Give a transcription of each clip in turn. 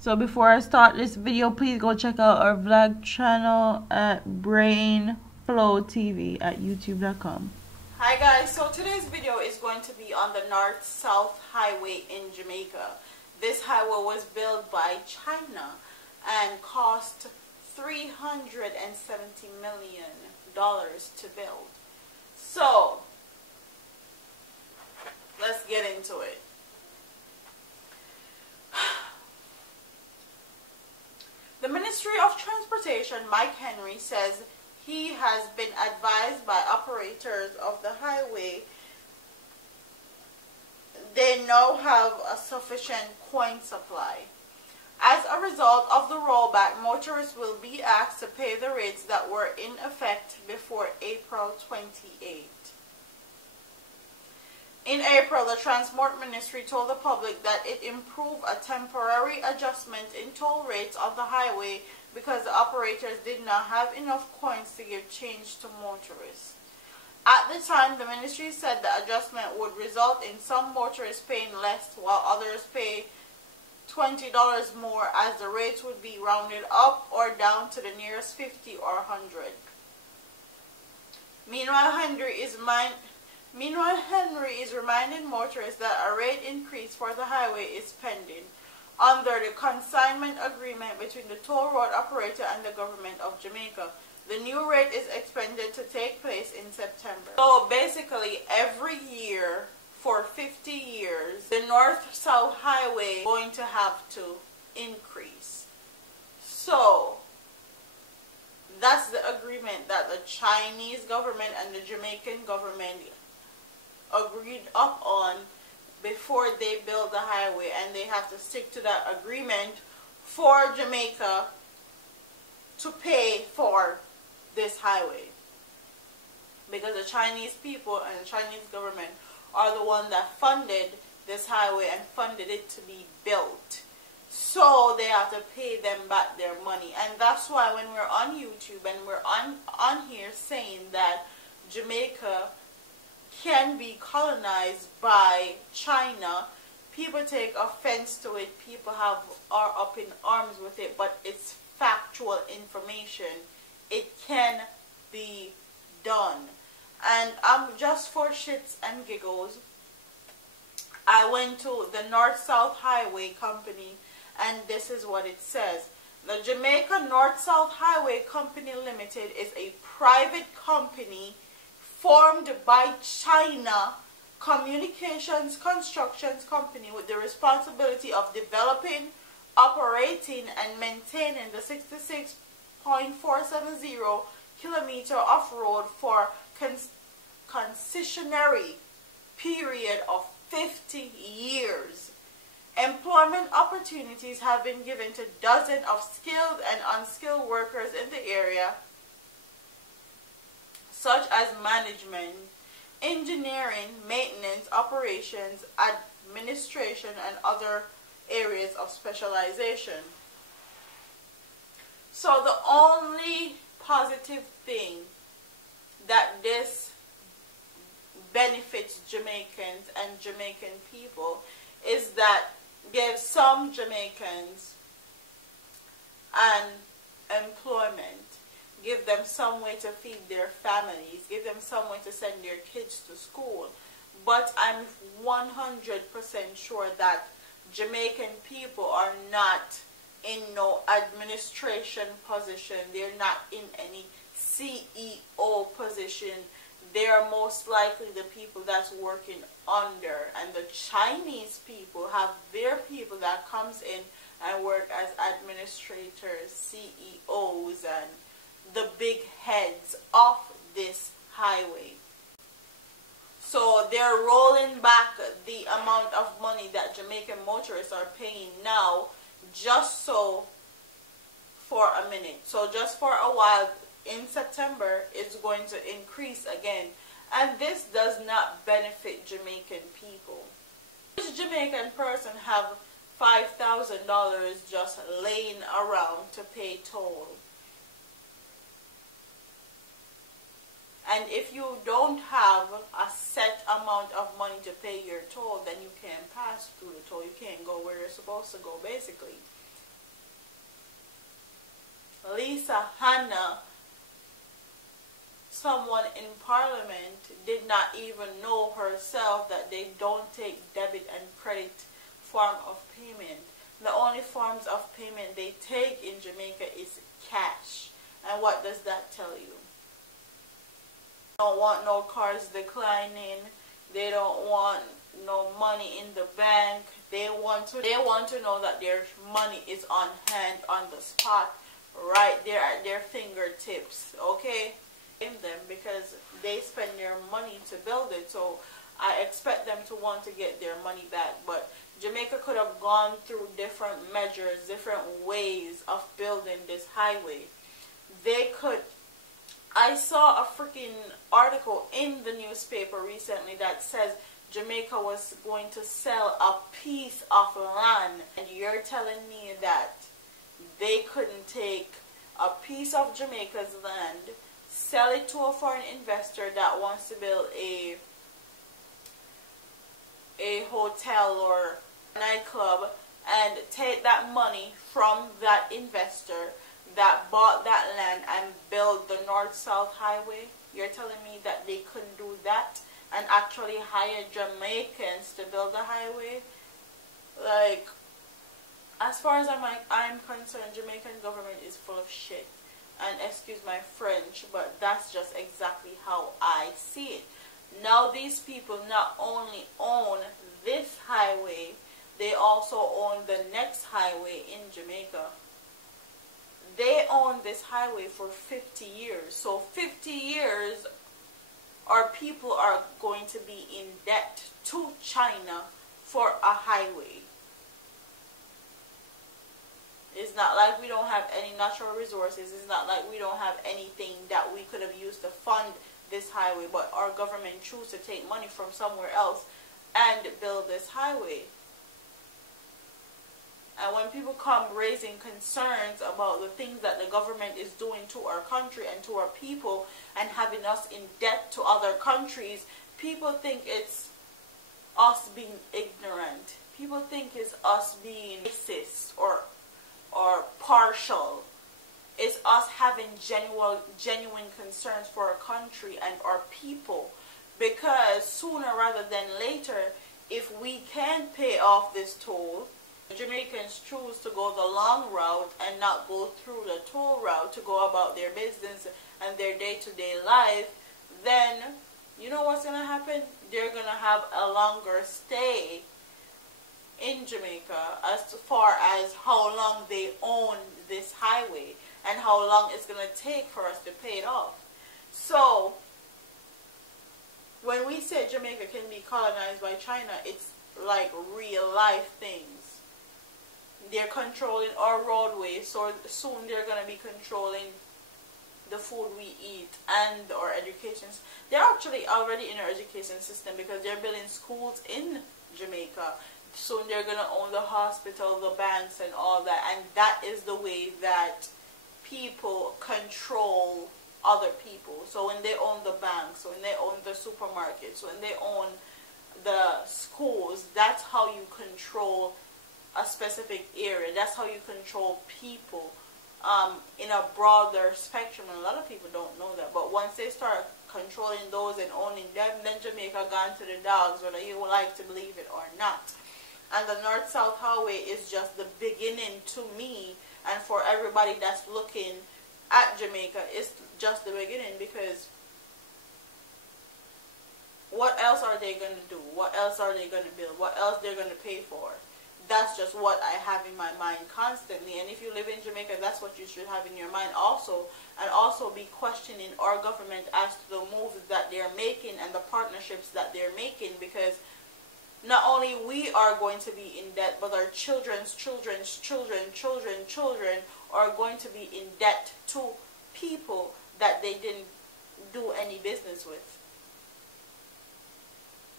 So before I start this video, please go check out our vlog channel at Brainflow TV at youtube.com. Hi guys, so today's video is going to be on the North-South Highway in Jamaica. This highway was built by China and cost $370 million to build. So let's get into it. The Ministry of Transportation, Mike Henry, says he has been advised by operators of the highway they now have a sufficient coin supply. As a result of the rollback, motorists will be asked to pay the rates that were in effect before April 28. In April, the Transport Ministry told the public that it improved a temporary adjustment in toll rates on the highway because the operators did not have enough coins to give change to motorists. At the time, the ministry said the adjustment would result in some motorists paying less while others pay $20 more, as the rates would be rounded up or down to the nearest 50 or 100. Meanwhile, Henry is reminding motorists that a rate increase for the highway is pending under the consignment agreement between the toll road operator and the government of Jamaica. The new rate is expected to take place in September. So basically, every year for 50 years, the North-South Highway is going to have to increase. So that's the agreement that the Chinese government and the Jamaican government agreed up on before they build the highway, and they have to stick to that agreement for Jamaica to pay for this highway, because the Chinese people and the Chinese government are the one that funded this highway and funded it to be built. So they have to pay them back their money. And that's why when we're on YouTube and we're on here saying that Jamaica can be colonized by China, people take offense to it. People are up in arms with it, but it's factual information. It can be done. And just for shits and giggles, I went to the North-South Highway Company, and this is what it says. The Jamaica North-South Highway Company Limited is a private company formed by China Communications Constructions Company with the responsibility of developing, operating, and maintaining the 66.470 kilometer off-road for concessionary period of 50 years. Employment opportunities have been given to dozens of skilled and unskilled workers in the area, such as management, engineering, maintenance, operations, administration, and other areas of specialization. So the only positive thing that this benefits Jamaicans and Jamaican people is that gives some Jamaicans an employment, give them some way to feed their families, give them some way to send their kids to school. But I'm 100% sure that Jamaican people are not in no administration position. They're not in any CEO position. They're most likely the people that's working under. And the Chinese people have their people that comes in and work as administrators, CEOs, and the big heads of this highway. So they're rolling back the amount of money that Jamaican motorists are paying now, just so for a minute. So just for a while, in September, it's going to increase again. And this does not benefit Jamaican people. Which Jamaican person have $5,000 just laying around to pay toll? And if you don't have a set amount of money to pay your toll, then you can't pass through the toll. You can't go where you're supposed to go, basically. Lisa Hanna, someone in Parliament, did not even know herself that they don't take debit and credit form of payment. The only forms of payment they take in Jamaica is cash. And what does that tell you? They don't want no cars declining. They don't want no money in the bank. They want to know that their money is on hand, on the spot, right there at their fingertips. Okay? Blame them because they spend their money to build it. So I expect them to want to get their money back. But Jamaica could have gone through different measures, different ways of building this highway. They could. I saw a freaking article in the newspaper recently that says Jamaica was going to sell a piece of land. And you're telling me that they couldn't take a piece of Jamaica's land, sell it to a foreign investor that wants to build a hotel or nightclub, and take that money from that investor that bought that land and build the north-south highway? You're telling me that they couldn't do that and actually hire Jamaicans to build the highway? Like, as far as I'm concerned, Jamaican government is full of shit. And excuse my French, but that's just exactly how I see it. Now these people not only own this highway, they also own the next highway in Jamaica. They own this highway for 50 years. So 50 years our people are going to be in debt to China for a highway. It's not like we don't have any natural resources. It's not like we don't have anything that we could have used to fund this highway. But our government choose to take money from somewhere else and build this highway. And when people come raising concerns about the things that the government is doing to our country and to our people and having us in debt to other countries, people think it's us being ignorant. People think it's us being racist or partial. It's us having genuine concerns for our country and our people. Because sooner rather than later, if we can pay off this toll, Jamaicans choose to go the long route and not go through the toll route to go about their business and their day-to-day life, then you know what's going to happen? They're going to have a longer stay in Jamaica as far as how long they own this highway and how long it's going to take for us to pay it off. So when we say Jamaica can be colonized by China, it's like real life things. They're controlling our roadways, so soon they're going to be controlling the food we eat and our education. They're actually already in our education system because they're building schools in Jamaica. Soon they're going to own the hospital, the banks, and all that. And that is the way that people control other people. So when they own the banks, when they own the supermarkets, when they own the schools, that's how you control a specific area. That's how you control people in a broader spectrum. And a lot of people don't know that. But once they start controlling those and owning them, then Jamaica gone to the dogs, whether you would like to believe it or not. And the North-South Highway is just the beginning to me, and for everybody that's looking at Jamaica, it's just the beginning, because what else are they going to do? What else are they going to build? What else they're going to pay for? That's just what I have in my mind constantly. And if you live in Jamaica, that's what you should have in your mind also. And also be questioning our government as to the moves that they're making and the partnerships that they're making, because not only we are going to be in debt, but our children's children are going to be in debt to people that they didn't do any business with.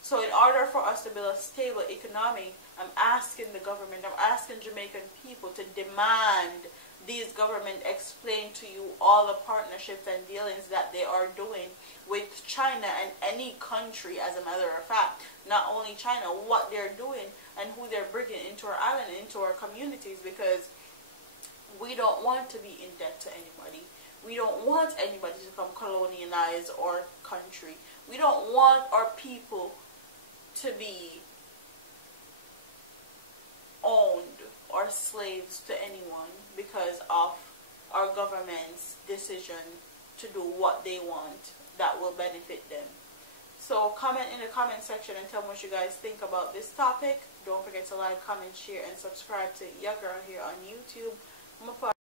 So in order for us to build a stable economy, I'm asking the government, I'm asking Jamaican people to demand these government explain to you all the partnerships and dealings that they are doing with China and any country, as a matter of fact. Not only China, what they're doing and who they're bringing into our island, into our communities, because We don't want to be in debt to anybody. We don't want anybody to come colonialize our country. We don't want our people to be owned or slaves to anyone because of our government's decision to do what they want that will benefit them. So comment in the comment section and tell me what you guys think about this topic. Don't forget to like, comment, share, and subscribe to your girl here on YouTube. I'm